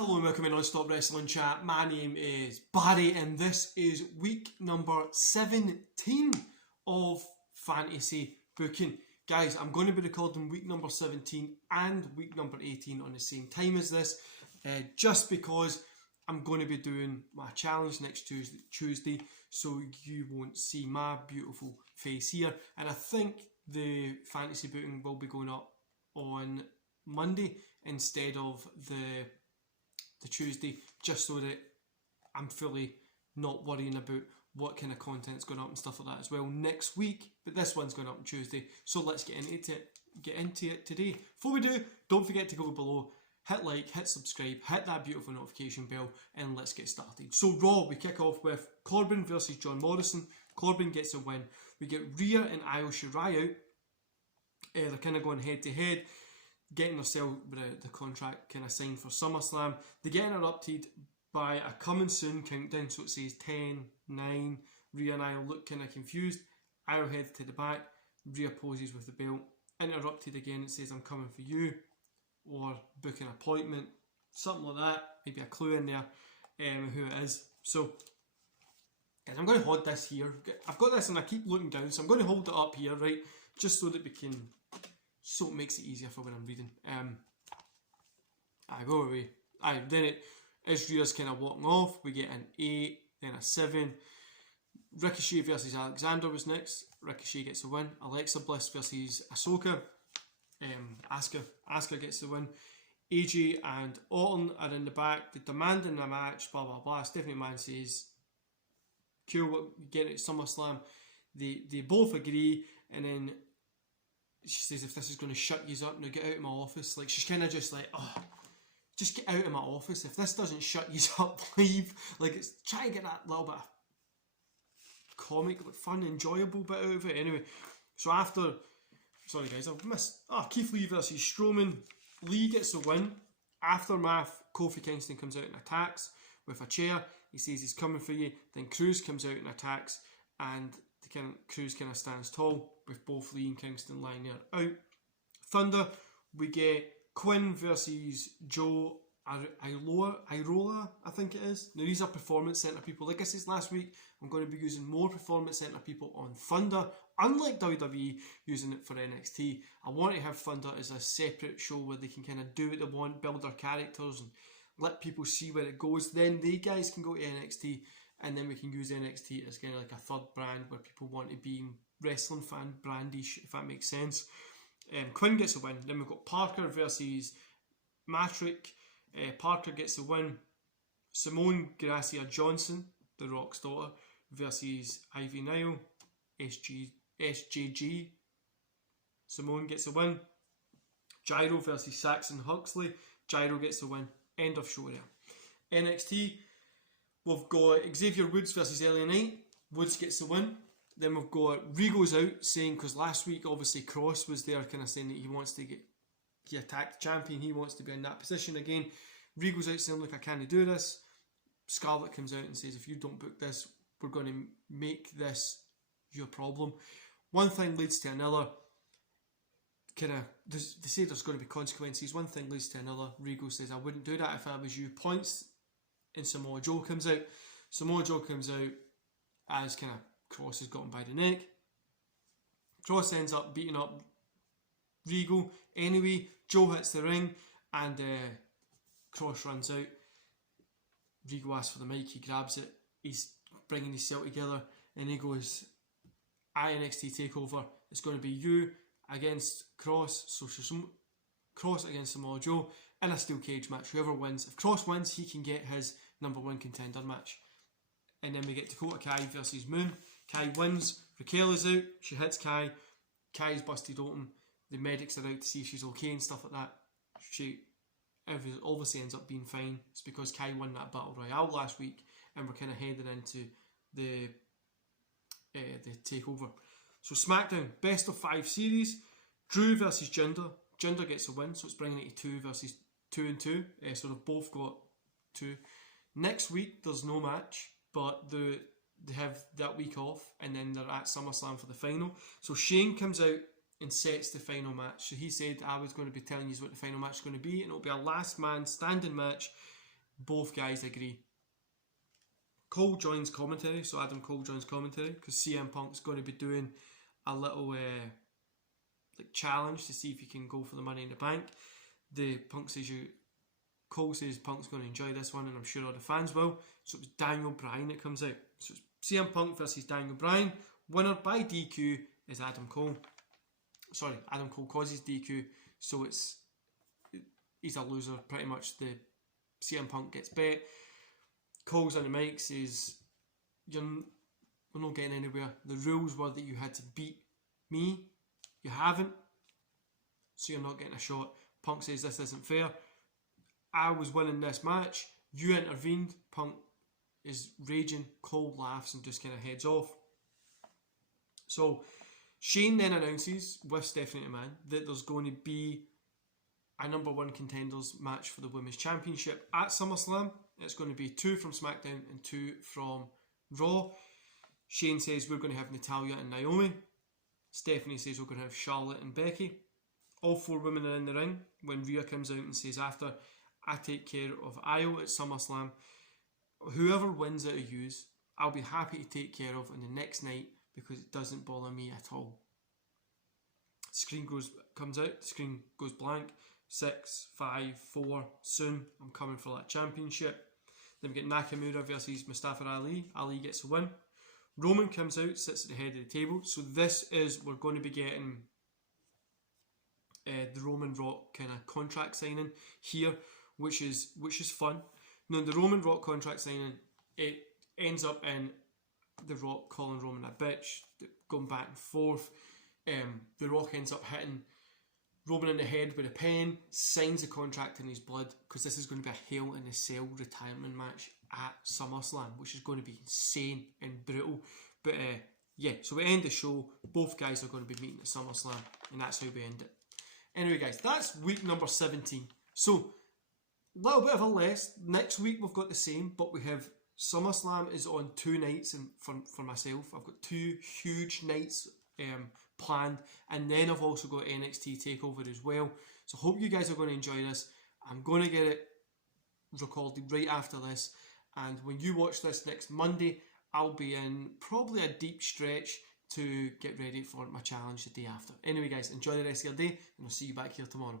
Hello and welcome to Non-Stop Wrestling Chat. My name is Barry and this is week number 17 of Fantasy Booking. Guys, I'm going to be recording week number 17 and week number 18 on the same time as this, just because I'm going to be doing my challenge next Tuesday, so you won't see my beautiful face here. And I think the Fantasy Booking will be going up on Monday instead of the Tuesday, just so that I'm fully not worrying about what kind of content's going up and stuff like that as well next week. But this one's going up on Tuesday, so let's get into it today. Before we do, don't forget to go below, hit like, hit subscribe, hit that beautiful notification bell, and let's get started. So Raw, we kick off with Corbin versus John Morrison. Corbin gets a win. We get Rhea and Io Shirai out. They're kind of going head to head, getting themselves the contract kind of signed for SummerSlam. They get interrupted by a coming soon countdown, so it says 10, 9. Rhea and Io look kind of confused. Io heads to the back. Rhea poses with the belt. Interrupted again, it says I'm coming for you, or book an appointment, something like that. Maybe a clue in there who it is. So guys, I'm going to hold this here. I've got this and I keep looking down, so I'm going to hold it up here, right, just so that we can, so it makes it easier for when I'm reading. I go away. Then it is Rhea's kind of walking off. We get an 8, then a 7. Ricochet versus Alexander was next. Ricochet gets the win. Alexa Bliss versus Ahsoka. Asuka gets the win. AJ and Orton are in the back. They're demanding a match. Blah blah blah. Stephanie McMahon says, "Cool, what we get at SummerSlam." They both agree, and then she says, if this is going to shut you up, now get out of my office. Like, she's kind of just like, oh, just get out of my office. If this doesn't shut you up, leave. Like, it's try to get that little bit of comic, like, fun, enjoyable bit out of it. Anyway, so after, sorry guys, I've missed, Keith Lee versus Strowman. Lee gets the win. Aftermath, Kofi Kingston comes out and attacks with a chair. He says he's coming for you. Then Cruz comes out and attacks, and Cruz kind of stands tall with both Lee and Kingston lying there out. Thunder, we get Quinn versus Joe Irola, I think it is. Now these are performance center people. Like I said last week, I'm going to be using more performance center people on Thunder, unlike WWE using it for NXT. I want to have Thunder as a separate show where they can kind of do what they want, build their characters and let people see where it goes. Then they guys can go to NXT, and then we can use NXT as kind of like a third brand where people want to be wrestling fan brandish, if that makes sense. Quinn gets a win. Then we've got Parker versus Matrick. Parker gets a win. Simone Gracia Johnson, The Rock's daughter, versus Ivy Nile, SJG. Simone gets a win. Gyro versus Saxon Huxley. Gyro gets a win. End of show there. NXT, we've got Xavier Woods versus LA Knight. Woods gets the win. Then we've got Rigo's out saying, because last week obviously Cross was there kind of saying that he attacked the champion, he wants to be in that position again. Rigo's out saying, look, I can't do this. Scarlett comes out and says, if you don't book this, we're going to make this your problem. One thing leads to another. They say there's going to be consequences. One thing leads to another. Rigo says, I wouldn't do that if I was you. Points, and Samoa Joe comes out. Samoa Joe comes out as kind of Cross has got him by the neck. Cross ends up beating up Rigo. Anyway, Joe hits the ring and Cross runs out. Rigo asks for the mic, he grabs it. He's bringing his cell together and he goes, NXT TakeOver, it's going to be you against Cross. So Cross against Samoa Joe in a steel cage match. Whoever wins, if Cross wins, he can get his #1 contender match. And then we get Dakota Kai versus Moon. Kai wins. Raquel is out. She hits Kai. Kai's busted open. The medics are out to see if she's okay and stuff like that. She obviously ends up being fine. It's because Kai won that Battle Royale last week, and we're kind of heading into the takeover. So SmackDown, best of 5 series. Drew versus Jinder. Jinder gets a win, so it's bringing it to 2 versus 2 and 2. So they've both got 2. Next week there's no match, but they have that week off, and then they're at SummerSlam for the final. So Shane comes out and sets the final match. So he said, I was going to be telling you what the final match is going to be, and it'll be a last man standing match both guys agree. Cole joins commentary, so Adam Cole joins commentary because CM Punk's going to be doing a little like challenge to see if he can go for the Money in the Bank. Cole says Punk's going to enjoy this one, and I'm sure all the fans will. So it was Daniel Bryan that comes out. So it's CM Punk versus Daniel Bryan. Winner by DQ is Adam Cole. Sorry, Adam Cole causes DQ, so he's a loser pretty much. The CM Punk gets bet. Cole's on the mic says, we're not getting anywhere. The rules were that you had to beat me. You haven't, so you're not getting a shot. Punk says this isn't fair. I was winning this match. You intervened. Punk is raging. Cole laughs and just kind of heads off. So Shane then announces with Stephanie McMahon that there's going to be a number one contenders match for the Women's Championship at SummerSlam. It's going to be 2 from SmackDown and 2 from Raw. Shane says we're going to have Natalya and Naomi. Stephanie says we're going to have Charlotte and Becky. All 4 women are in the ring when Rhea comes out and says after, I take care of Io at SummerSlam. Whoever wins out of yous, I'll be happy to take care of on the next night because it doesn't bother me at all. Screen comes out, screen goes blank. 6, 5, 4, soon. I'm coming for that championship. Then we get Nakamura versus Mustafa Ali. Ali gets the win. Roman comes out, sits at the head of the table. So we're going to be getting the Roman Rock kind of contract signing here, which is fun. Now the Roman Rock contract signing, it ends up in the Rock calling Roman a bitch, going back and forth. The Rock ends up hitting Roman in the head with a pen, signs the contract in his blood, because this is going to be a Hell in a Cell retirement match at SummerSlam, which is going to be insane and brutal. But yeah, so we end the show. Both guys are going to be meeting at SummerSlam, and that's how we end it. Anyway, guys, that's week number 17. So, a little bit of a less. Next week we've got the same, but we have SummerSlam is on 2 nights, and for myself, I've got 2 huge nights planned, and then I've also got NXT TakeOver as well. So hope you guys are going to enjoy this. I'm going to get it recorded right after this, and when you watch this next Monday, I'll be in probably a deep stretch to get ready for my challenge the day after. Anyway guys, enjoy the rest of your day, and I'll see you back here tomorrow.